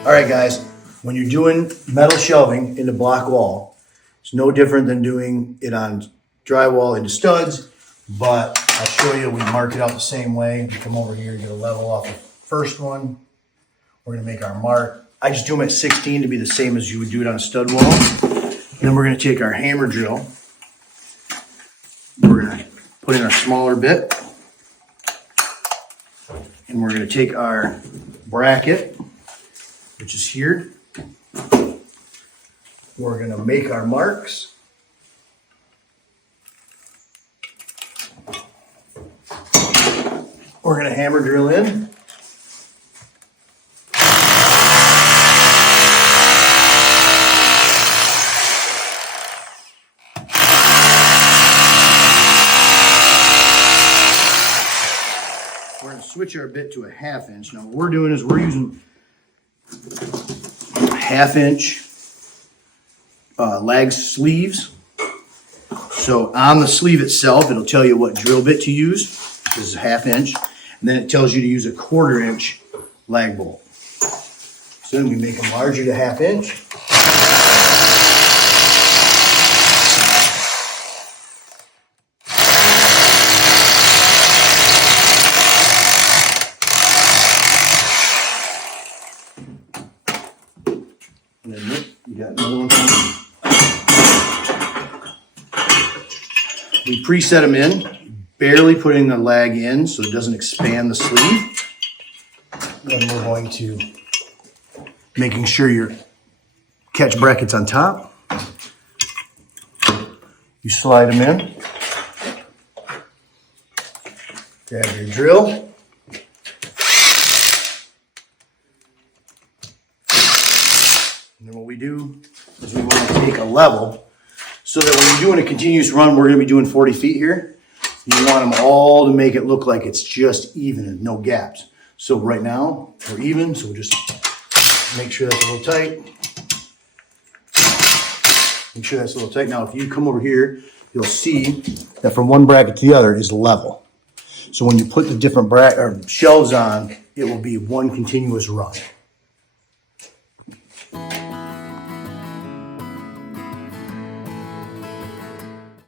All right, guys, when you're doing metal shelving into block wall, it's no different than doing it on drywall into studs, but I'll show you, we mark it out the same way. You come over here, get a level off the first one. We're gonna make our mark. I just do them at 16 to be the same as you would do it on a stud wall. Then we're gonna take our hammer drill. We're gonna put in our smaller bit. And we're gonna take our bracket, which is here. We're gonna make our marks. We're gonna hammer drill in. We're gonna switch our bit to a 1/2 inch. Now what we're doing is we're using 1/2 inch lag sleeves. So on the sleeve itself, it'll tell you what drill bit to use. This is 1/2 inch. And then it tells you to use a 1/4 inch lag bolt. So then we make them larger to 1/2 inch. And then you got another one coming. We preset them in, barely putting the lag in so it doesn't expand the sleeve. Then we're going to making sure your catch bracket's on top. You slide them in. Grab your drill. And then what we do is we want to take a level so that when you're doing a continuous run, we're going to be doing 40 feet here. You want them all to make it look like it's just even and no gaps. So right now we're even, so we'll just make sure that's a little tight. Make sure that's a little tight. Now if you come over here, you'll see that from one bracket to the other is level. So when you put the different shelves on, it will be one continuous run.